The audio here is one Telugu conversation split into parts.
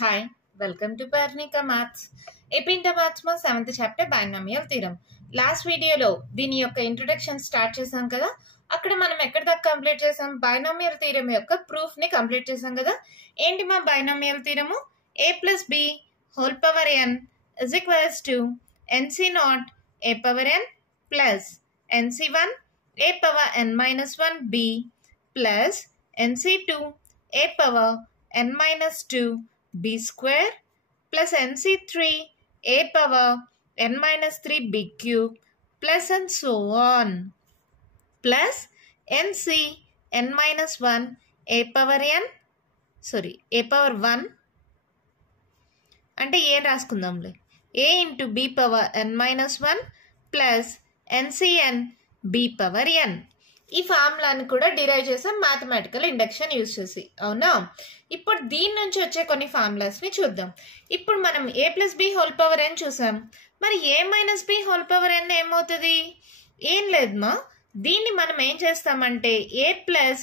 Hi, welcome to Parnika Maths. Epinta Maths మా 7th chapter binomial theorem. Last వీడియోలో దీని యొక్క ఇంట్రొడక్షన్ స్టార్ట్ చేసాం కదా. అక్కడ మనం ఎక్కడ దాకా కంప్లీట్ చేసాం? బైనామియల్ థీరం యొక్క ప్రూఫ్ ని కంప్లీట్ చేసాం కదా. ఏంటి మా binomial థీరము? a plus b whole power n is equals to nc0 a power n plus nc1 a power n minus 1 b plus nc2 a power n minus 2 b square plus nc3 a power n minus 3 b cube plus and so on plus nc n minus 1 a power n a power 1 అంటే ఏం రాసుకుందాంలే a into b power n minus 1 plus ncn b power n. ఈ ఫార్ములాని కూడా డిరైవ్ చేసాం మ్యాథమెటికల్ ఇండక్షన్ యూజ్ చేసి, అవునా? ఇప్పుడు దీని నుంచి వచ్చే కొన్ని ఫార్ములాస్ని చూద్దాం. ఇప్పుడు మనం a plus B whole power n చూసాం. మరి a minus B whole power n ఏమవుతుంది? ఏం లేదమ్మా, దీన్ని మనం ఏం చేస్తామంటే a plus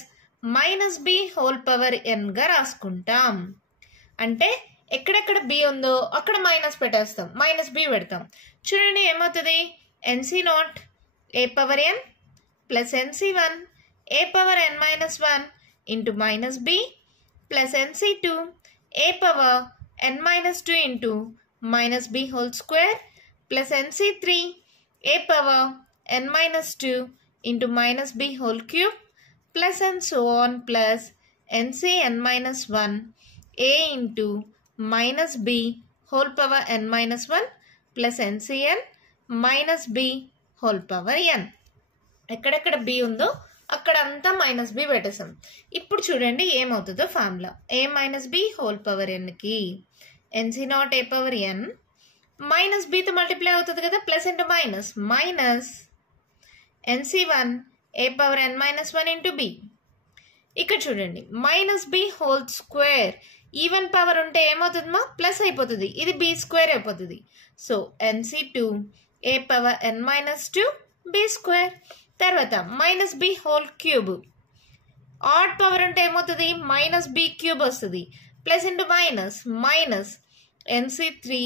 minus B whole power nగా రాసుకుంటాం. అంటే ఎక్కడెక్కడ బి ఉందో అక్కడ మైనస్ పెట్టేస్తాం, మైనస్ బి పెడతాం. చూడండి ఏమవుతుంది, nc0 a power n plus nc1 a power n minus 1 into minus b plus nc2 a power n minus 2 into minus b whole square plus nc3 a power n minus 2 into minus b whole cube plus and so on plus ncn minus 1 a into minus b whole power n minus 1 plus ncn minus b whole power n. ఎక్కడెక్కడ బి ఉందో అక్కడంతా మైనస్ బి పెట్టేసాం. ఇప్పుడు చూడండి ఏమవుతుందో formula. A minus B whole power ఎన్కి nc0 A power N minus బితో మల్టిప్లై అవుతుంది కదా, plus into minus minus nc1 A power N minus 1 into B. ఇక్కడ చూడండి minus B whole square even power ఉంటే ఏమవుతుందమ్మా, ప్లస్ అయిపోతుంది, ఇది బి స్క్వేర్ అయిపోతుంది. So nc2 A power N minus 2 B square. తర్వాత minus B whole cube, odd power అంటే ఏమవుతుంది, మైనస్ బి క్యూబ్ వస్తుంది, plus into minus minus nc3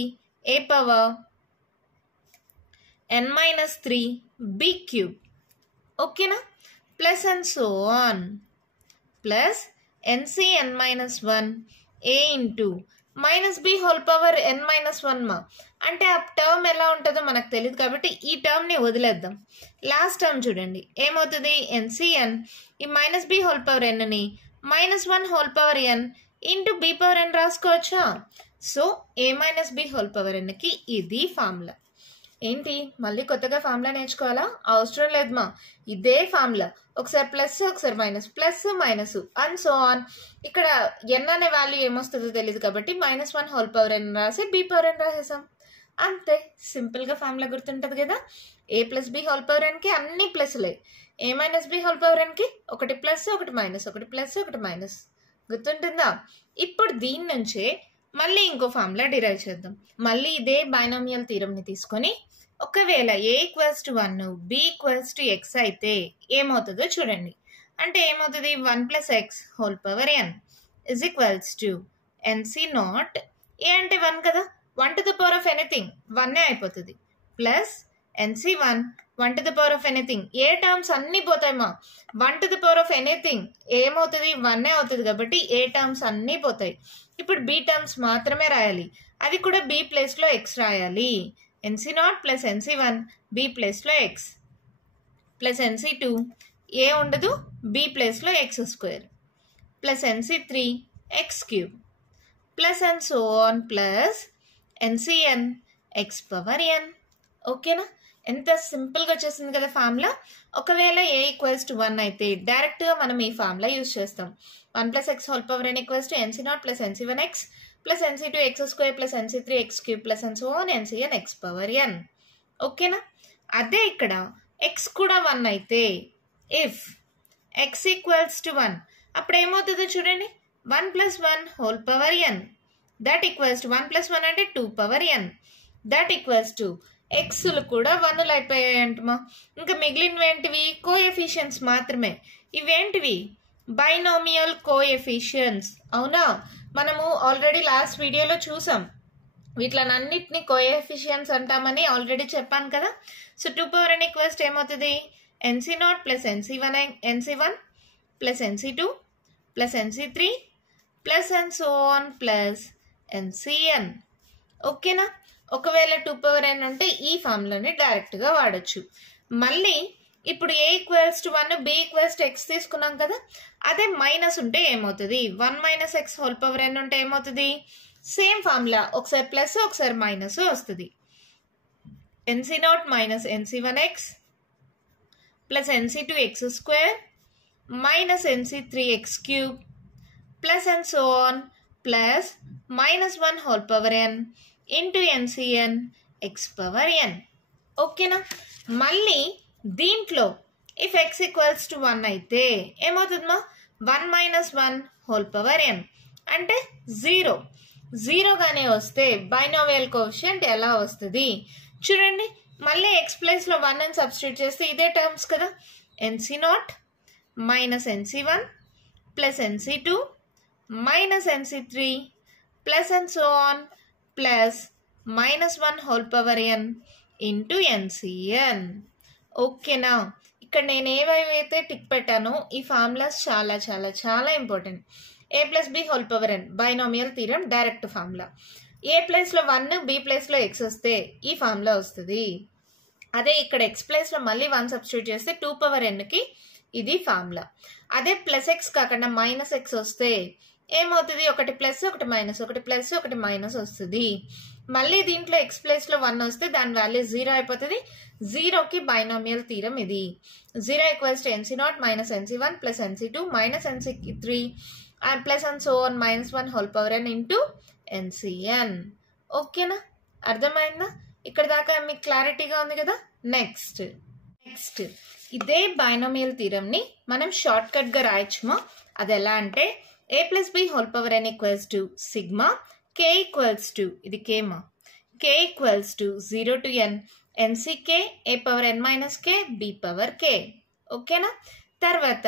A power n minus 3 B cube. ఓకేనా? Plus and so on plus ncn minus 1 A into minus B whole power n minus 1 మా. అంటే ఆ టర్మ్ ఎలా ఉంటుందో మనకు తెలియదు కాబట్టి ఈ టర్మ్ని వదిలేద్దాం. లాస్ట్ టర్మ్ చూడండి ఏమవుతుంది, ncn ఈ మైనస్ బి హోల్ పవర్ ఎన్ని minus 1 whole power n into B power n రాసుకోవచ్చా? So A minus B whole power ఎన్కి ఇది ఫార్ములా. ఏంటి మళ్ళీ కొత్తగా ఫార్ములా నేర్చుకోవాలా? అవసరం లేదమ్మా, ఇదే ఫార్ములా. ఒకసారి ప్లస్ ఒకసారి minus, plus minus and so on. ఇక్కడ ఎన్ అనే వాల్యూ ఏమొస్తుందో తెలియదు కాబట్టి మైనస్ 1 హోల్ పవర్ ఎన్ రాసి బి పవర్ ఎన్ రాసేసాం. అంతే, సింపుల్గా ఫార్ములా గుర్తుంటుంది కదా. ఏ ప్లస్ బి హోల్ పవర్ ఎన్కి అన్ని ప్లస్లే, ఏ మైనస్ బి హోల్ పవర్ ఎన్కి ఒకటి ప్లస్ ఒకటి మైనస్, ఒకటి ప్లస్ ఒకటి మైనస్. గుర్తుంటుందా? ఇప్పుడు దీని నుంచే మళ్ళీ ఇంకో ఫార్ములా డిరైవ్ చేద్దాం. మళ్ళీ ఇదే బైనామియల్ థీరంని తీసుకొని ఒకవేళ a equals to 1 b equals to x అయితే ఏమవుతుందో చూడండి. అంటే ఏమవుతుంది, 1 plus X whole power n is equals to nc0 ఏ అంటే 1 కదా, 1 to the power of anything 1 అయిపోతుంది, plus nc1 1 to the power of anything A terms అన్నీ పోతాయమ్మా, 1 to the power of anything ఏమవుతుంది 1 అవుతుంది కాబట్టి ఏ టర్మ్స్ అన్నీ పోతాయి. ఇప్పుడు బి టర్మ్స్ మాత్రమే రాయాలి, అది కూడా బి ప్లేస్లో ఎక్స్ రాయాలి. nc0 ప్లస్ nc1 బి ప్లేస్లో ఎక్స్ ప్లస్ nc2 ఏ ఉండదు బి ప్లేస్లో X square plus nc3 X cube plus and so on plus ncn X power n. ఓకేనా? ఎంత సింపుల్గా వచ్చేసింది కదా ఫార్ములా. ఒకవేళ ఏ ఈక్వల్స్ టు 1 అయితే డైరెక్ట్గా మనం ఈ ఫార్ములా యూజ్ చేస్తాం. 1 plus X whole power n equals to nc0 plus nc1 X plus nc2 X square plus nc3 X cube plus and so on ncn X power n. ఓకేనా? అదే ఇక్కడ ఎక్స్ కూడా 1 అయితే ఇఫ్ ఎక్స్ ఈక్వల్స్ టు 1 అప్పుడు ఏమవుతుందో చూడండి, 1 plus 1 whole power n that equals to 1 plus 1 అంటే 2 power n that equals to ఎక్స్లు కూడా 1లు అయిపోయాయి అంటమా. ఇంకా మిగిలినవేంటివి కోఎఫిషియన్స్ మాత్రమే. ఇవేంటివి బైనామియల్ కోఎఫిషియన్స్, అవునా? మనము ఆల్రెడీ లాస్ట్ వీడియోలో చూసాం. వీటిలన్నిటిని కోఎఫిషియన్స్ అంటామని ఆల్రెడీ చెప్పాను కదా. సో 2 power n ఈక్వల్స్ ఏమవుతుంది, NC0 plus NC1 plus NC2 plus NC3 plus and so on plus NCn. ఓకేనా. ఒకవేళ 2 power n ఉంటే ఈ ఫార్ములాని డైరెక్ట్గా వాడచ్చు. మళ్ళీ ఇప్పుడు a equals to 1 b equals to x తీసుకున్నాం కదా, అదే మైనస్ ఉంటే ఏమవుతుంది, 1 minus x whole power n ఉంటే ఏమవుతుంది, సేమ్ ఫార్ములా ఒకసారి ప్లస్ ఒకసారి మైనస్ వస్తుంది. NC0 minus NC1x plus NC2x square minus NC3x cube plus and so on plus minus 1 whole power n into NCn x power n. ఓకేనా. మళ్ళీ దీంట్లో ఇఫ్ x ఈక్వల్స్ టు 1 అయితే ఏమవుతుందమ్మా, 1 మైనస్ 1 హోల్ పవర్ n అంటే 0. 0 గానే వస్తే బైనామియల్ కోఎఫిషియంట్ ఎలా వస్తుంది చూడండి. మళ్ళీ x ప్లేస్లో 1 అని సబ్స్టిట్యూట్ చేస్తే ఇదే టర్మ్స్ కదా, NC0 minus NC1 plus NC2 minus NC3 plus and so on plus minus 1 whole power n into NCn. ఓకేనా. ఇక్కడ నేను ఏవైతే టిక్ పెట్టానో ఈ ఫార్ములాస్ చాలా చాలా చాలా important. a plus B whole power n binomial theorem direct formula. A ప్లేస్లో 1 బి ప్లేస్లో x వస్తే ఈ ఫార్ములా వస్తుంది. అదే ఇక్కడ x ప్లేస్లో మళ్ళీ 1 సబ్స్టిట్యూట్ చేస్తే 2 power nకి ఇది ఫార్ములా. అదే ప్లస్ x కాకుండా మైనస్ x వస్తే ఏమవుతుంది, ఒకటి ప్లస్ ఒకటి మైనస్, ఒకటి ప్లస్ ఒకటి మైనస్ వస్తుంది. మళ్ళీ దీంట్లో x ప్లేస్లో 1 వస్తే దాని వాల్యూ 0 అయిపోతుంది. 0కి బైనామియల్ థీరం ఇది. 0 equals to NC0 minus NC1 plus NC2 minus NC3 plus and so on minus 1 whole power n into NCn. ఓకేనా. అర్థమైందా. ఇక్కడ దాకా మీకు క్లారిటీగా ఉంది కదా. నెక్స్ట్ ఇదే బైనామియల్ థీరంని మనం షార్ట్ కట్గా రాయొచ్చుమా. అది ఎలా అంటే a plus B whole power n equals to sigma k equals to, ఇది కేమా, k equals to 0 to n NCk a power n minus k b power k. ఓకేనా. తర్వాత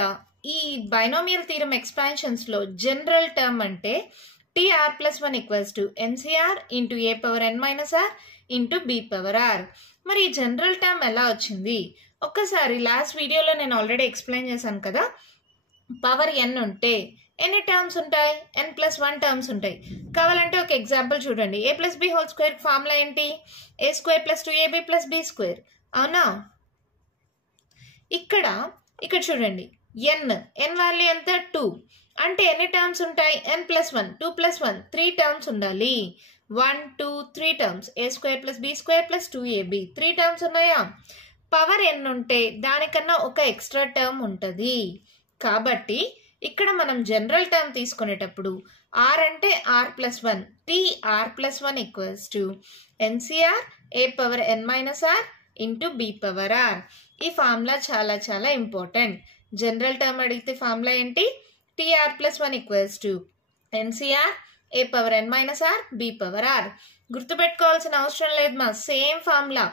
ఈ బైనామియల్ థీరం ఎక్స్పాన్షన్స్లో జనరల్ టర్మ్ అంటే TR plus 1 equals to NCR into a power n minus r into b power r. మరి ఈ జనరల్ టర్మ్ ఎలా వచ్చింది ఒక్కసారి లాస్ట్ వీడియోలో నేను ఆల్రెడీ ఎక్స్ప్లెయిన్ చేశాను కదా. పవర్ n ఉంటే ఎన్ని టర్మ్స్ ఉంటాయి, n ప్లస్ 1 టర్మ్స్ ఉంటాయి. కావాలంటే ఒక ఎగ్జాంపుల్ చూడండి. a plus B whole square formula ఏంటి, a square plus 2ab plus b square. అవునా. ఇక్కడ చూడండి, n వాల్యూ ఎంత 2 అంటే ఎన్ని టర్మ్స్ ఉంటాయి, n ప్లస్ 1 2 ప్లస్ 1 3 టర్మ్స్ ఉండాలి. 1 2 3 terms, a square plus b square plus 2ab 3 terms ఉన్నాయా. పవర్ n ఉంటే దానికన్నా ఒక ఎక్స్ట్రా టర్మ్ ఉంటుంది. కాబట్టి ఇక్కడ మనం జనరల్ టర్మ్ తీసుకునేటప్పుడు r అంటే r plus 1 TR plus 1 equals to NCR a power n minus r into b power r. ఈ ఫార్ములా చాలా చాలా ఇంపార్టెంట్. జనరల్ టర్మ్ అడిగితే ఫార్ములా ఏంటి, TR plus 1 equals to NCR a power n minus r b power r. గుర్తుపెట్టుకోవాల్సిన అవసరం లేదు మా, సేమ్ ఫార్ములా.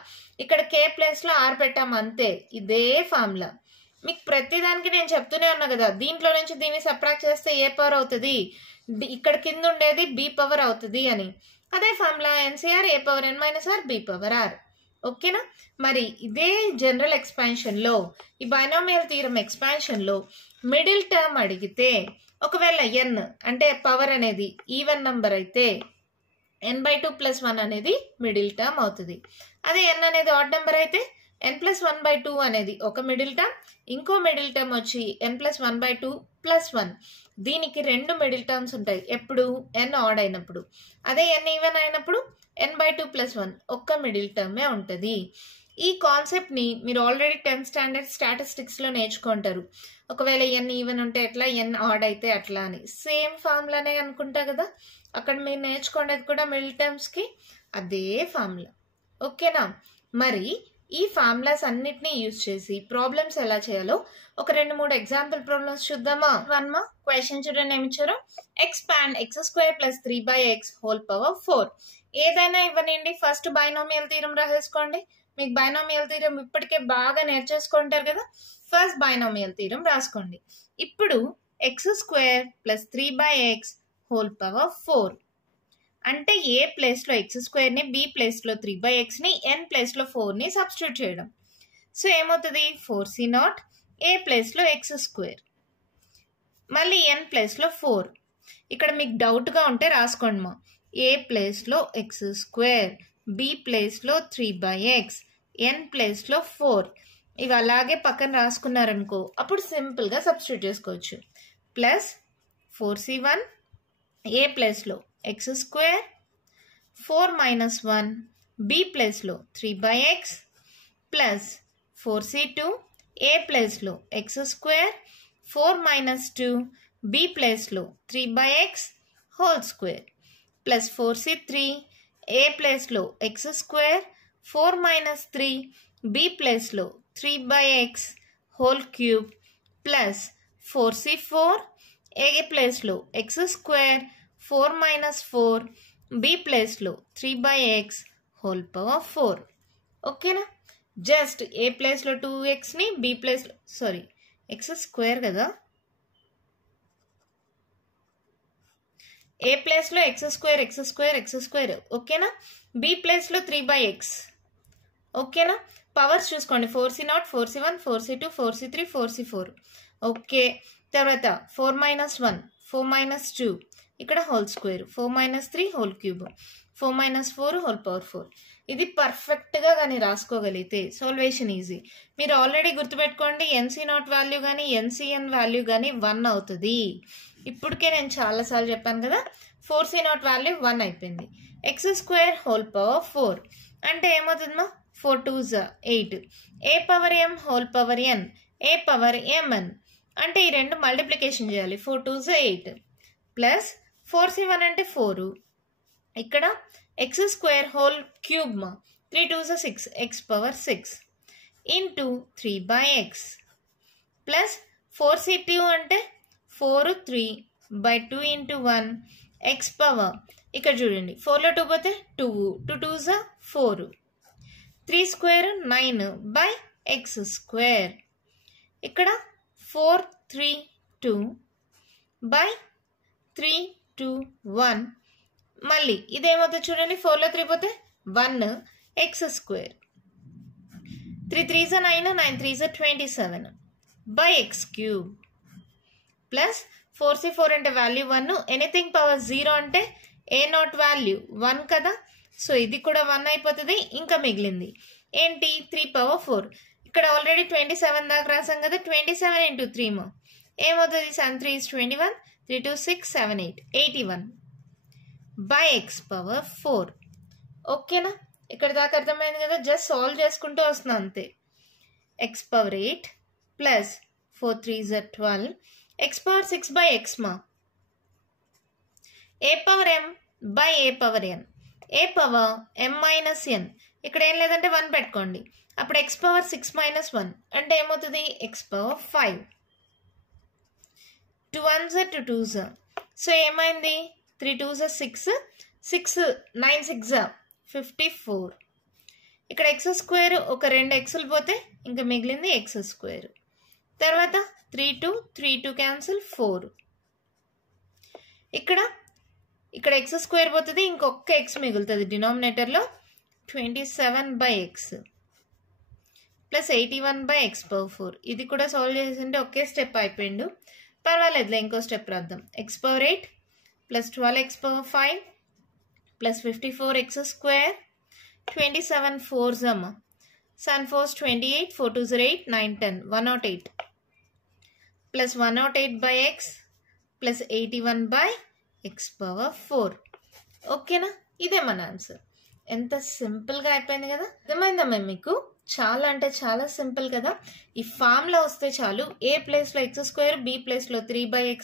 ఇక్కడ k ప్లేస్లో r పెట్టాము అంతే, ఇదే ఫార్ములా. మీకు ప్రతిదానికి నేను చెప్తూనే ఉన్నా కదా, దీంట్లో నుంచి దీన్ని సబ్ట్రాక్ట్ చేస్తే ఏ పవర్ అవుతుంది, ఇక్కడ కింద ఉండేది బి పవర్ అవుతుంది అని. అదే formula NCR a power n minus r b power r. ఓకేనా. మరి ఇదే జనరల్ ఎక్స్పాన్షన్లో ఈ బైనామియల్ థీరం ఎక్స్పాన్షన్లో మిడిల్ టర్మ్ అడిగితే ఒకవేళ n అంటే పవర్ అనేది ఈవెన్ నంబర్ అయితే n/2 ప్లస్ 1 అనేది మిడిల్ టర్మ్ అవుతుంది. అదే n అనేది ఆడ్ నెంబర్ అయితే n ప్లస్ 1/2 అనేది ఒక మిడిల్ టర్మ్, ఇంకో మిడిల్ టర్మ్ వచ్చి n ప్లస్ 1/2 ప్లస్ 1. దీనికి 2 మిడిల్ టర్మ్స్ ఉంటాయి ఎప్పుడు, n ఆడ్ అయినప్పుడు. అదే n ఈవెన్ అయినప్పుడు n/2 ప్లస్ 1 ఒక్క మిడిల్ టర్మే ఉంటుంది. ఈ కాన్సెప్ట్ని మీరు ఆల్రెడీ 10th స్టాండర్డ్ స్టాటిస్టిక్స్లో నేర్చుకుంటారు. ఒకవేళ n ఈవెన్ ఉంటే ఎట్లా, n ఆడ్ అయితే అట్లా అని. సేమ్ ఫార్ములానే అనుకుంటా కదా. అక్కడ మీరు నేర్చుకునేది కూడా మిడిల్ టర్మ్స్కి అదే ఫార్ములా. ఓకేనా. మరి ఈ ఫార్ములాస్ అన్నిటినీ యూజ్ చేసి ప్రాబ్లమ్స్ ఎలా చేయాలో ఒక 2-3 ఎగ్జాంపుల్ ప్రాబ్లమ్స్ చూద్దామా. క్వశ్చన్ చూడండి ఏమి ఇచ్చారు, expand x² plus 3/x whole power 4. ఏదైనా ఇవ్వనండి, ఫస్ట్ బైనామియల్ థీరం రాసేసుకోండి. మీకు బైనామియల్ థీరం ఇప్పటికే బాగా నేర్చేసుకుంటారు కదా. ఫస్ట్ బైనామియల్ థీరం రాసుకోండి. ఇప్పుడు x² plus 3/x whole power 4. అంటే ఏ ప్లేస్లో ఎక్స్ స్క్వేర్ని, బి ప్లేస్లో 3/xని, ఎన్ ప్లేస్లో 4ని సబ్స్టిట్యూట్ చేయడం. సో ఏమవుతుంది 4c0 ఏ ప్లేస్లో ఎక్స్ స్క్వేర్, మళ్ళీ ఎన్ ప్లేస్లో 4. ఇక్కడ మీకు డౌట్గా ఉంటే రాసుకోండి మా, ఏ ప్లేస్లో ఎక్స్ స్క్వేర్, బి ప్లేస్లో 3/x, ఎన్ ప్లేస్లో 4. ఇవి అలాగే పక్కన రాసుకున్నారనుకో అప్పుడు సింపుల్గా సబ్స్టిట్యూట్ చేసుకోవచ్చు. ప్లస్ 4c1 ఏ ప్లేస్లో ఎక్స్ స్క్వేర్, 4 - 1 బి ప్లేస్లో 3/x, ప్లస్ 4c2 ఏ ప్లేస్లో ఎక్స్ స్క్వేర్, 4 - 2 బి ప్లేస్లో 3/x whole square, plus 4c3 ఏ ప్లేస్లో ఎక్స్ స్క్వేర్, 4 - 3 బి ప్లేస్లో 3/x whole cube, plus 4c4 ఏ ప్లేస్లో ఎక్స్ స్క్వేర్, 4 - 4 బి ప్లేస్లో 3/x హోల్ పవర్ 4. ఓకేనా? జస్ట్ ఏ ప్లేస్లో 2xని, బి ప్లేస్లో ఎక్స్ స్క్వేర్ కదా, ఏ ప్లేస్లో ఎక్స్ స్క్వేర్ ఓకేనా, బి ప్లేస్లో 3/x. ఓకేనా? పవర్స్ చూసుకోండి, 4c0, 4c1, 4c2, 4c3, 4c4. Okay, తర్వాత 4 - 1 4 - 2 ఇక్కడ whole square, 4 - 3 whole cube, 4 - 4 whole power 4. ఇది పర్ఫెక్ట్గా కానీ రాసుకోగలిగితే సాల్వేషన్ ఈజీ. మీరు ఆల్రెడీ గుర్తుపెట్టుకోండి, NC0 వాల్యూ కానీ NCN వాల్యూ కానీ 1 అవుతుంది. ఇప్పటికే నేను చాలాసార్లు చెప్పాను కదా, 4c0 వాల్యూ 1 అయిపోయింది. ఎక్స్ స్క్వేర్ హోల్ పవర్ 4 అంటే ఏమవుతుందమ్మా, 4 2s 8, A power m whole power n, A power mn అంటే ఈ రెండు మల్టిప్లికేషన్ చేయాలి, 4 2s 8, ప్లస్ 4c1 అంటే 4, ఇక్కడ X square whole cube 3 2s 6 X power 6 into 3/x, plus 4c2 అంటే 4 3/2 ఇంటూ 1 ఎక్స్ పవర్, ఇక్కడ చూడండి 4లో 2 పోతే 2 2 2s 4, 3 స్క్వేర్ 9/x స్క్వేర్, ఇక్కడ 4 3 2/3 2 1, మళ్ళీ ఇదేమవుతుంది చూడండి, 4లో 3 పోతే 1 X square, 3 3s 9 9 3s 27/x cube, plus 4c4 అంటే వాల్యూ 1, ఎనీథింగ్ పవర్ 0 అంటే A0 వాల్యూ 1 కదా, సో ఇది కూడా 1 అయిపోతుంది. ఇంకా మిగిలింది ఏంటి, 3 పవర్ 4. ఇక్కడ ఆల్రెడీ 27 దాకా రాసాం కదా, 27 ఇంటూ 3 ఏమవుతుంది, 7 3 is 21, 3 2 6 7 8 81/x పవర్ 4. ఓకేనా? ఇక్కడ దాకా అర్థమైంది కదా, జస్ట్ సాల్వ్ చేసుకుంటూ వస్తున్నా అంతే. X power 8 plus 4 3s 12 X power 6/x A power m by A power n, A power m - n, ఇక్కడ ఏం లేదంటే 1 పెట్టుకోండి, అప్పుడు ఎక్స్ పవర్ 6 - 1 అంటే ఏమవుతుంది, X power 5, 2 1s 2 2s, so ఏమైంది 3 2s 6 6 9 6 54, ఇక్కడ ఎక్స్ స్క్వేర్ ఒక 2 ఎక్స్లు పోతే ఇంకా మిగిలింది ఎక్స్ స్క్వేర్, తర్వాత 3 2 3 2 క్యాన్సిల్ 4, ఇక్కడ ఎక్స్ స్క్వేర్ పోతుంది, ఇంకొక ఎక్స్ మిగులుతుంది డినామినేటర్లో, 27/x ప్లస్ 81/x పవర్ 4. ఇది కూడా సాల్వ్ చేసింటే ఒకే స్టెప్ అయిపోయిండు, పర్వాలేదులే ఇంకో స్టెప్ రాద్దాం. X power 8 plus 12x power 5 plus 54x square, 27 4s 7 4s 28, 4 2s 8 9 10 108 plus 108/x plus 81/x power 4. ఓకేనా? ఇదే మన ఆన్సర్. ఎంత సింపుల్గా అయిపోయింది కదా, అర్థమైందమ్మా మీకు? చాలా అంటే చాలా సింపుల్ కదా. ఈ ఫార్ములా వస్తే చాలు, ఏ ప్లేస్లో ఎక్స్ స్క్వేర్, బి ప్లేస్లో 3/x,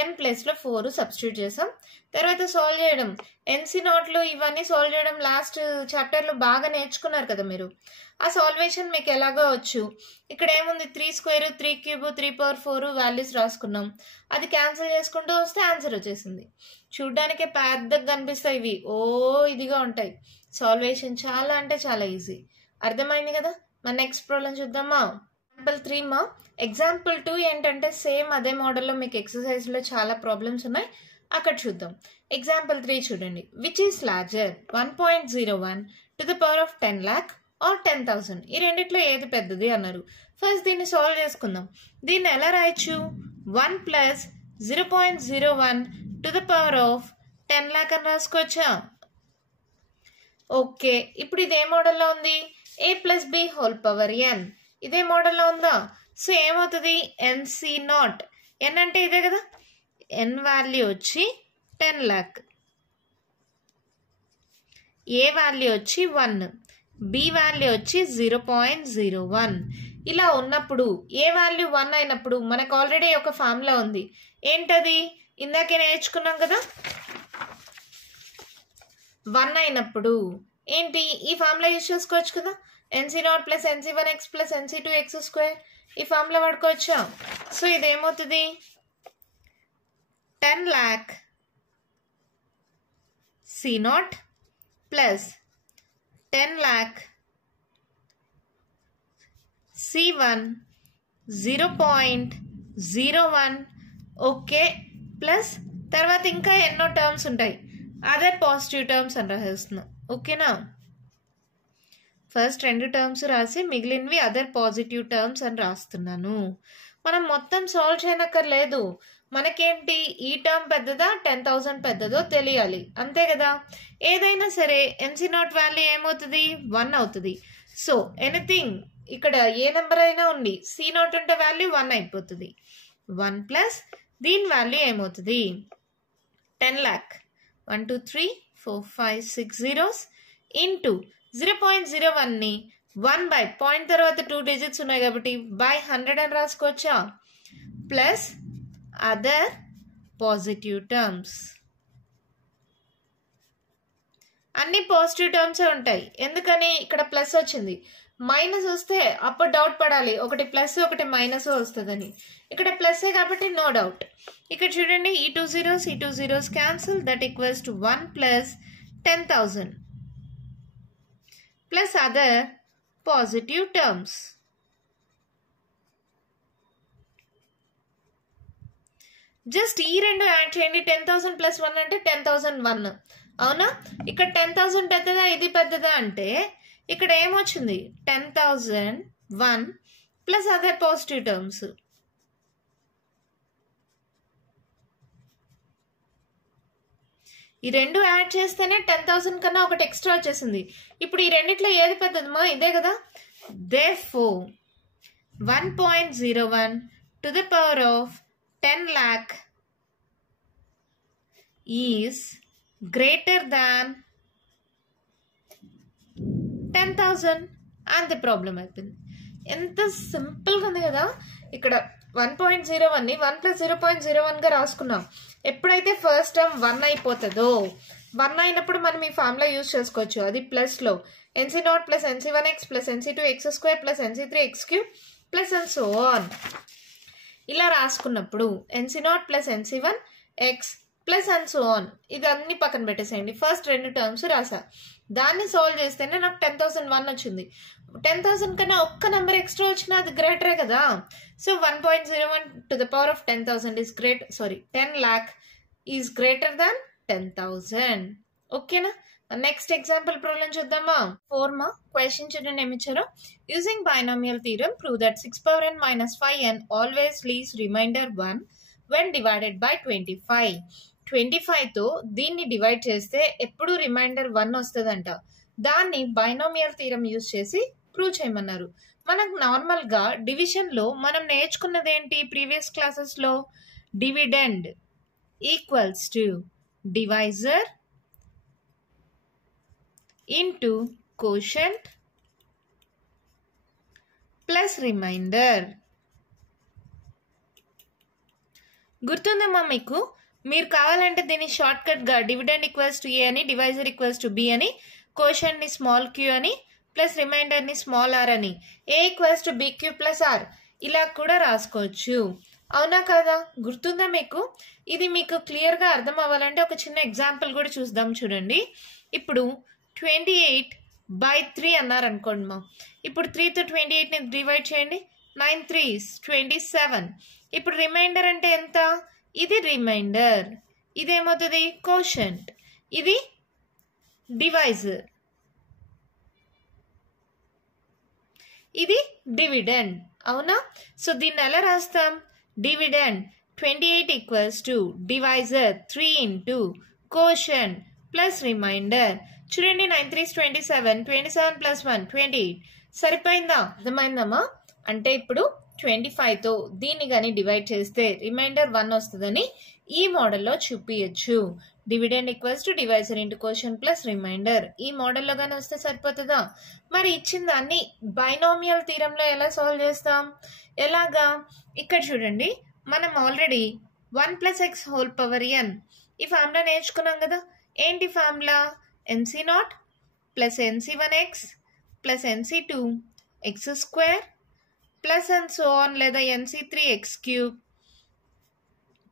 ఎన్ ప్లేస్లో 4 సబ్స్టిట్యూట్ చేసాం. తర్వాత సాల్వ్ చేయడం, NC0లో ఇవన్నీ సాల్వ్ చేయడం లాస్ట్ చాప్టర్లో బాగా నేర్చుకున్నారు కదా మీరు. ఆ సాల్వేషన్ మీకు ఎలాగో వచ్చు. ఇక్కడ ఏముంది, 3 స్క్వేర్ 3 క్యూబ్ 3 పవర్ 4 వాల్యూస్ రాసుకున్నాం, అది క్యాన్సిల్ చేసుకుంటూ వస్తే ఆన్సర్ వచ్చేసింది. చూడ్డానికి పెద్దగా కనిపిస్తాయి ఇవి, ఇదిగా ఉంటాయి. సాల్వేషన్ చాలా అంటే చాలా ఈజీ. అర్థమైంది కదా? మన నెక్స్ట్ ప్రాబ్లం చూద్దామా. ఎగ్జాంపుల్ 3 ఎగ్జాంపుల్ 2 ఏంటంటే సేమ్ అదే మోడల్లో మీకు ఎక్సర్సైజ్లో చాలా ప్రాబ్లమ్స్ ఉన్నాయి, అక్కడ చూద్దాం. ఎగ్జాంపుల్ 3 చూడండి. Which is larger 1.01 to the power of 10 lakh or 10,000? ఈ రెండిట్లో ఏది పెద్దది అన్నారు. ఫస్ట్ దీన్ని సాల్వ్ చేసుకుందాం. దీన్ని ఎలా రాయొచ్చు? 1 plus 0.01 to the power of 10 lakh అని రాసుకోవచ్చా? ఓకే, ఇప్పుడు ఇదే మోడల్లో ఉంది. a plus b whole power n ఇదే మోడల్లో ఉందా? సో ఏమవుతుంది? ఎన్సి నాట్. ఎన్ అంటే ఇదే కదా. ఎన్ వాల్యూ వచ్చి 10 lakh, ఏ వాల్యూ వచ్చి 1, బి వాల్యూ వచ్చి 0.01. ఇలా ఉన్నప్పుడు ఏ వాల్యూ 1 అయినప్పుడు మనకు ఆల్రెడీ ఒక ఫార్ములా ఉంది. ఏంటది? ఇందాకే నేర్చుకున్నాం కదా. 1 అయినప్పుడు ఏంటి? ఈ ఫార్ములా యూజ్ చేసుకోవచ్చు కదా. ఎన్సీ నాట్ ప్లస్ ఎన్సీ1 ఎక్స్ ప్లస్ ఎన్సీ2 ఎక్స్ స్క్వేర్, ఈ ఫార్ములా వాడుకోవచ్చా? సో ఇదేమవుతుంది? 10 lakh C not plus 10 lakh C1 0.01. Okay, plus తర్వాత ఇంకా ఎన్నో టర్మ్స్ ఉంటాయి, అదర్ పాజిటివ్ టర్మ్స్ అని రాసేస్తున్నాం. ఓకేనా? ఫస్ట్ 2 టర్మ్స్ రాసి మిగిలినవి అదర్ పాజిటివ్ టర్మ్స్ అని రాస్తున్నాను. మనం మొత్తం సాల్వ్ చేయనక్కర్లేదు. మనకేంటి? ఈ టర్మ్ పెద్దదా 10,000 పెద్దదో తెలియాలి, అంతే కదా. ఏదైనా సరే ఎన్సీ నాట్ వాల్యూ ఏమవుతుంది? 1 అవుతుంది. సో ఎనీథింగ్ ఇక్కడ ఏ నెంబర్ అయినా ఉంది, సి నాట్ ఉంటే వాల్యూ 1 అయిపోతుంది. 1 ప్లస్ దీని వాల్యూ ఏమవుతుంది? 10 lakh 1 2 3 4 5 6 zeros ఇంటూ 0.01ని 1 బై పాయింట్ తర్వాత 2 digits ఉన్నాయి కాబట్టి బై 100 అని రాసుకోవచ్చా? Plus other positive terms. అన్ని పాజిటివ్ టర్మ్సే ఉంటాయి. ఎందుకని? ఇక్కడ ప్లస్ వచ్చింది. మైనస్ వస్తే అప్పుడు డౌట్ పడాలి, ఒకటి ప్లస్ ఒకటి మైనస్ వస్తుందని. ఇక్కడ ప్లస్సే కాబట్టి నో డౌట్. ఇక్కడ చూడండి, ఈ 2 zeros cancel, that equals to 1 plus 10,000 plus other positive terms. Just ఈ రెండు యాడ్ చేయండి. 10,000 ప్లస్ 1 అంటే 10,001. అవునా? ఇక్కడ 10,000 పెద్దదా ఇది పెద్దదా అంటే ఇక్కడ ఏమొచ్చింది? 10,001 ప్లస్ అదర్ పాజిటివ్ టర్మ్స్. ఈ రెండు యాడ్ చేస్తేనే 10,000 కన్నా ఒకటి ఎక్స్ట్రా వచ్చేసింది. ఇప్పుడు ఈ రెండిట్లో ఏది పెద్దదమ్మా? ఇదే కదా. Therefore 1.01 to the power of 10 lakh is greater than 10,000 and the problem అయిపోయింది. ఎంత సింపుల్గా ఉంది కదా. ఇక్కడ 1.01ని 1 ప్లస్ 0.01గా రాసుకున్నాం. ఎప్పుడైతే ఫస్ట్ టర్మ్ 1 అయిపోతుందో, 1 అయినప్పుడు మనం ఈ ఫార్ములా యూజ్ చేసుకోవచ్చు. అది ప్లస్లో ఎన్సీ నాట్ ప్లస్ ఎన్సీ1 ఎక్స్ ప్లస్ ఎన్సీ2 ఎక్స్ స్క్వేర్ ప్లస్ ఎన్సీ3 X cube plus and so on. ఇలా రాసుకున్నప్పుడు ఎన్సీ నాట్ ప్లస్ ఎన్సీ1 X plus and so on, ఇది అన్ని పక్కన పెట్టేసేయండి. ఫస్ట్ 2 టర్మ్స్ రాసా, దాన్ని సాల్వ్ చేస్తేనే నాకు 10,001 వచ్చింది. 10,000 కన్నా ఒక్క నెంబర్ ఎక్స్ట్రా వచ్చినా అది గ్రేటరే కదా. So 1.01 to the power of 10,000 is 10 lakh is greater than 10,000. ఓకేనా? నెక్స్ట్ ఎగ్జాంపుల్ ప్రాబ్లం చూద్దామా. 4 మా క్వశ్చన్ చూడండి ఏమి ఇచ్చారో. Using binomial theorem prove that 6 power n minus 5n always leaves remainder 1 when divided by 25. 25తో దీన్ని డివైడ్ చేస్తే ఎప్పుడు రిమైండర్ 1 వస్తుందంట. దాన్ని బైనామియల్ థీరం యూజ్ చేసి ప్రూవ్ చేయమన్నారు. మనకు నార్మల్గా డివిజన్లో మనం నేర్చుకున్నది ఏంటి? ప్రీవియస్ క్లాసెస్లో dividend equals to divisor into quotient plus remainder. గుర్తుందమ్మా మీకు? మీరు కావాలంటే దీన్ని షార్ట్ కట్గా డివిడెండ్ ఈక్వల్స్ టు ఏ అని, డివైజర్ ఈక్వల్స్ టు బి అని, కోషంట్ని స్మాల్ క్యూ అని, ప్లస్ రిమైండర్ని స్మాల్ ఆర్ అని, A equals to B Q plus R ఇలా కూడా రాసుకోవచ్చు. అవునా కదా? గుర్తుందా మీకు? ఇది మీకు క్లియర్గా అర్థం అవ్వాలంటే ఒక చిన్న ఎగ్జాంపుల్ కూడా చూద్దాం. చూడండి, ఇప్పుడు 28/3 అన్నారు అనుకోండి మా. ఇప్పుడు 3తో 28ని డివైడ్ చేయండి. 9 3s 27. ఇప్పుడు రిమైండర్ అంటే ఎంత? ఇది రిమైండర్. ఇదేమవుతుంది కోషంట్, ఇది డివైజర్, ఇది డివిడెండ్. అవునా? సో దీన్ని ఎలా రాస్తాం? Dividend 28 equals to divisor 3 into quotient plus reminder. చూడండి 9 3 27, 27 ప్లస్ 1 28. సరిపోయిందా? అర్థమైందమ్మా? అంటే ఇప్పుడు 25తో దీన్ని కానీ డివైడ్ చేస్తే రిమైండర్ 1 వస్తుందని ఈ మోడల్లో చూపించచ్చు. Dividend equals to divisor into quotient plus remainder. ఈ మోడల్లో కానీ వస్తే సరిపోతుందా? మరి ఇచ్చిన దాన్ని బైనామియల్ థీరంలో ఎలా సాల్వ్ చేస్తాం? ఎలాగా? ఇక్కడ చూడండి, మనం already 1 + x whole power n ఈ ఫార్ములా నేర్చుకున్నాం కదా. ఏంటి formula? nc0 plus nc1x plus nc2 x² plus and so on, లేదా nc3 x³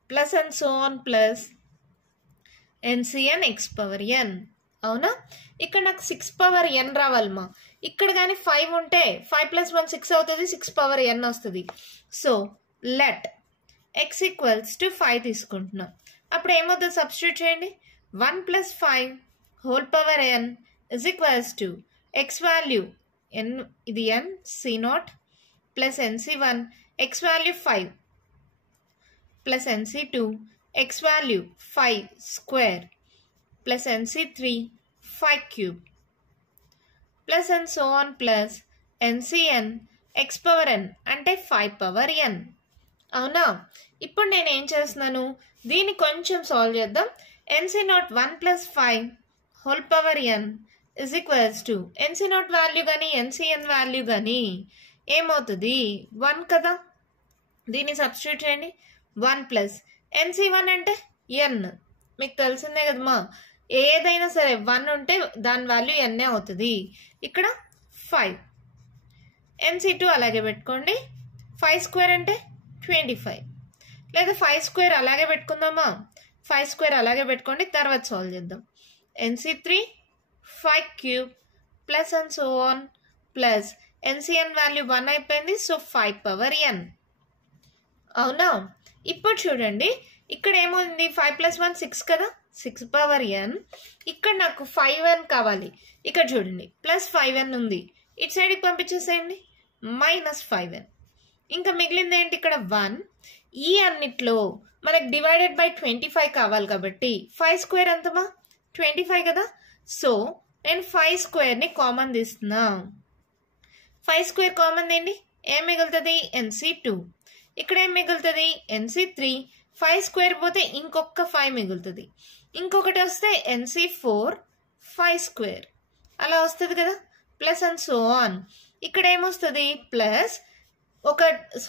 plus and so on plus ncn x power n. అవునా? ఇక్కడ నాకు 6 పవర్ n రావాలమ్మా. ఇక్కడ కానీ 5 ఉంటే 5 + 1 6 అవుతుంది, 6 పవర్ n వస్తుంది. So let x equals to 5 తీసుకుంటున్నాం. అప్పుడు ఏమవుతుంది? సబ్స్టిట్యూట్ చేయండి. 1 + 5 whole power n is equals to x value n, ఇది n c0 plus nc1 x value 5 plus nc2 x value 5² plus nc3 5³ plus and so on plus ncn x power n అంటే 5 పవర్ n. అవునా? ఇప్పుడు నేను ఏం చేస్తున్నాను? దీన్ని కొంచెం సాల్వ్ చేద్దాం. nc0 1 + 5 whole power n is equals to nc0 value కానీ ncn వాల్యూ కానీ ఏమవుతుంది? 1 కదా. దీన్ని సబ్స్టిట్యూట్ చేయండి. 1 ప్లస్ nc1 అంటే n, మీకు తెలిసిందే కదమ్మా. ఏదైనా సరే 1 ఉంటే దాని వాల్యూ n అవుతుంది. ఇక్కడ 5, nc2 అలాగే పెట్టుకోండి. 5² అంటే 25, లేదా 5² అలాగే పెట్టుకుందామా? 5² అలాగే పెట్టుకోండి, తర్వాత సాల్వ్ చేద్దాం. nc3 5³ plus and so on plus ncn value 1 అయిపోయింది. So 5 power n. అవునా? ఇప్పుడు చూడండి, ఇక్కడ ఏముంది? 5 + 1 6 కదా, 6 పవర్ n. ఇక్కడ నాకు 5n కావాలి. ఇక్కడ చూడండి ప్లస్ 5n ఉంది, ఇటు సైడ్కి పంపించేసేయండి. -5n. ఇంకా మిగిలింది ఏంటి? ఇక్కడ 1. ఈ అన్నిట్లో మనకు డివైడెడ్ బై 25 కావాలి కాబట్టి 5² ఎంతమా? 25 కదా. సో నేను 5² కామన్ తీస్తున్నా. 5² కామన్ ఏంటి? ఏం మిగులుతుంది? nc2. ఇక్కడ ఏం మిగులుతుంది? nc3. 5² పోతే ఇంకొక 5 మిగులుతుంది. ఇంకొకటి వస్తే nc4 5², అలా వస్తుంది కదా. Plus and so on. ఇక్కడ ఏమొస్తుంది? ప్లస్ ఒక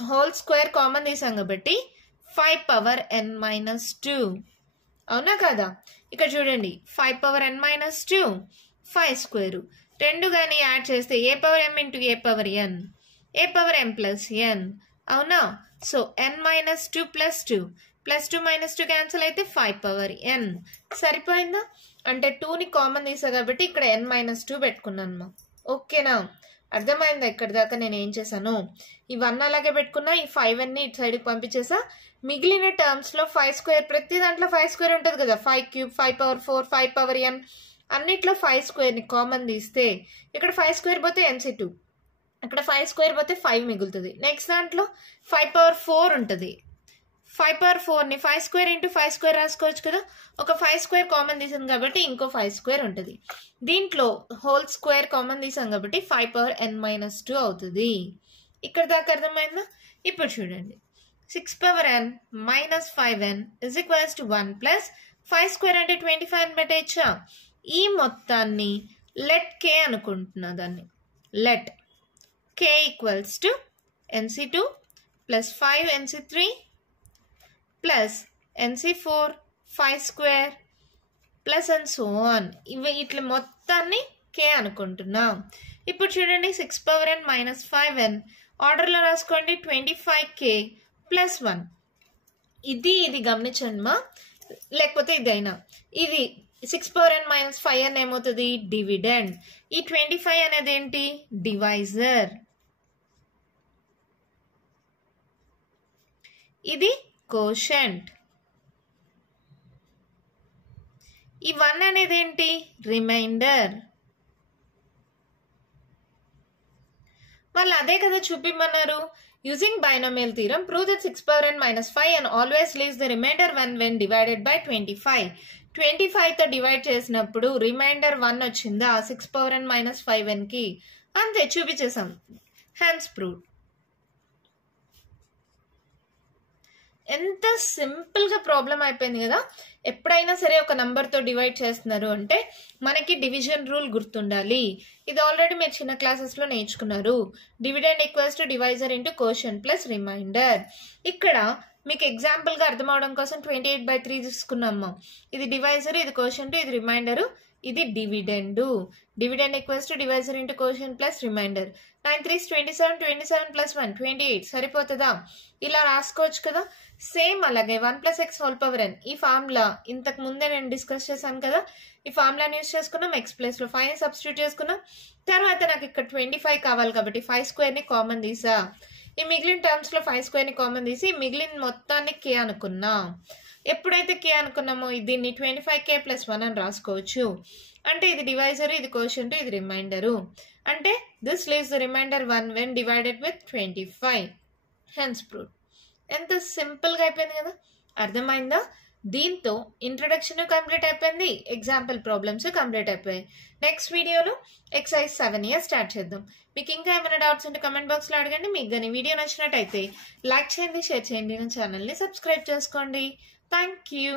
హోల్ స్క్వేర్ కామన్ తీసాం కాబట్టి 5 పవర్ n - 2. అవునా కదా? ఇక్కడ చూడండి 5 పవర్ n - 2 5² రెండు కానీ యాడ్ చేస్తే a power m into a power n, a power m plus n. అవునా? So n - 2 plus 2 plus 2 - 2 cancel అయితే 5 పవర్ n. సరిపోయిందా? అంటే 2ని కామన్ తీసా కాబట్టి ఇక్కడ n - 2 పెట్టుకున్నాను. ఓకేనా? అర్థమైందా? ఇక్కడ దాకా నేను ఏం చేశాను? ఈ 1 అలాగే పెట్టుకున్నా, ఈ 5n ఇటు సైడ్కి పంపించేసా. మిగిలిన టర్మ్స్లో 5² ప్రతి దాంట్లో 5² ఉంటుంది కదా. 5³ 5 పవర్ 4 5 పవర్ n అన్నిట్లో 5² కామన్ తీస్తే ఇక్కడ 5² పోతే nc2, ఇక్కడ 5² పోతే 5 మిగులుతుంది. నెక్స్ట్ దాంట్లో 5 పవర్ 4 ఉంటుంది. 5 పవర్ 4ని 5² ఇంటూ 5² రాసుకోవచ్చు కదా. ఒక 5² కామన్ తీసాం కాబట్టి ఇంకో 5² ఉంటుంది. దీంట్లో హోల్ స్క్వేర్ కామన్ తీసాం కాబట్టి 5 పవర్ n - 2 అవుతుంది. ఇక్కడ దాకా అర్థమైందా? ఇప్పుడు చూడండి 6 power n - 5n is equals to 1 plus 5² అంటే 25 అని పెట్టేయచ్చా? ఈ మొత్తాన్ని లెట్ k అనుకుంటున్నా. దాన్ని let k equals to nc2 plus 5 nc3 plus nc4 5² plus and so on. ఇవి ఇట్లా మొత్తాన్ని k అనుకుంటున్నా. ఇప్పుడు చూడండి 6 పవర్ n - 5n ఆర్డర్లో రాసుకోండి. 25k plus 1. ఇది గమనించండి మా, లేకపోతే ఇదైనా. ఇది 6 పవర్ n - 5n ఏమవుతుంది? డివిడెండ్. ఈ 25 అనేది ఏంటి? డివైజర్. ఇది కోషంట్. ఈ 1 అనేది ఏంటి? రిమైండర్. వాళ్ళు అదే కదా చూపిమన్నారు. Using binomial theorem prove that 6 power n minus 5 and always leaves the remainder 1 when divided by 25. 25 తో డివైడ్ చేసినప్పుడు రిమైండర్ 1 వచ్చిందా 6 power n minus 5n కి? అంతే, చూపించేసాం. Hence proved. ఎంత సింపుల్గా ప్రాబ్లం అయిపోయింది కదా. ఎప్పుడైనా సరే ఒక నంబర్తో డివైడ్ చేస్తున్నారు అంటే మనకి డివిజన్ రూల్ గుర్తుండాలి. ఇది ఆల్రెడీ మీరు చిన్న క్లాసెస్లో నేర్చుకున్నారు. Dividend equals to divisor into quotient plus reminder. ఇక్కడ మీకు ఎగ్జాంపుల్గా అర్థం అవడం కోసం 28/3 తీసుకున్నాము. ఇది డివైజర్, ఇది కోషంట్, ఇది రిమైండరు, ఇది dividend. Dividend equals to divisor into quotient plus reminder. 9 3 27, 27 plus 1 28 సరిపోతుందా? ఇలా రాసుకోవచ్చు కదా. సేమ్ అలాగే 1 + x హోల్ పవర్ n ఈ ఫార్ములా ఇంతకు ముందే నేను డిస్కస్ చేశాను కదా. ఈ ఫార్ములాని యూజ్ చేసుకున్నాం. x ప్లేస్లో 5ని సబ్స్టిట్యూట్ చేసుకున్నాం. తర్వాత నాకు ఇక్కడ 25 కావాలి కాబట్టి 5² కామన్ తీసా. ఈ మిగిలిన టర్మ్స్లో 5² కామన్ తీసి మిగిలిన మొత్తాన్ని k అనుకున్నా. ఎప్పుడైతే k అనుకున్నామో దీన్ని 25k + 1 అని రాసుకోవచ్చు. అంటే ఇది డివైజర్, ఇది కోషంట్, ఇది రిమైండరు. అంటే this leaves the remainder 1 when divided with 25. Hence proved. ఎంత సింపుల్గా అయిపోయింది కదా. అర్థమైందా? దీంతో ఇంట్రడక్షన్ కంప్లీట్ అయిపోయింది. ఎగ్జాంపుల్ ప్రాబ్లమ్స్ కంప్లీట్ అయిపోయాయి. నెక్స్ట్ వీడియోలో ఎక్సర్సైజ్ 7 స్టార్ట్ చేద్దాం. మీకు ఇంకా ఏమైనా డౌట్స్ ఉంటే కమెంట్ బాక్స్లో అడగండి. మీకు కానీ వీడియో నచ్చినట్టయితే లైక్ చేయండి, షేర్ చేయండి, నా ఛానల్ని సబ్స్క్రైబ్ చేసుకోండి. Thank you.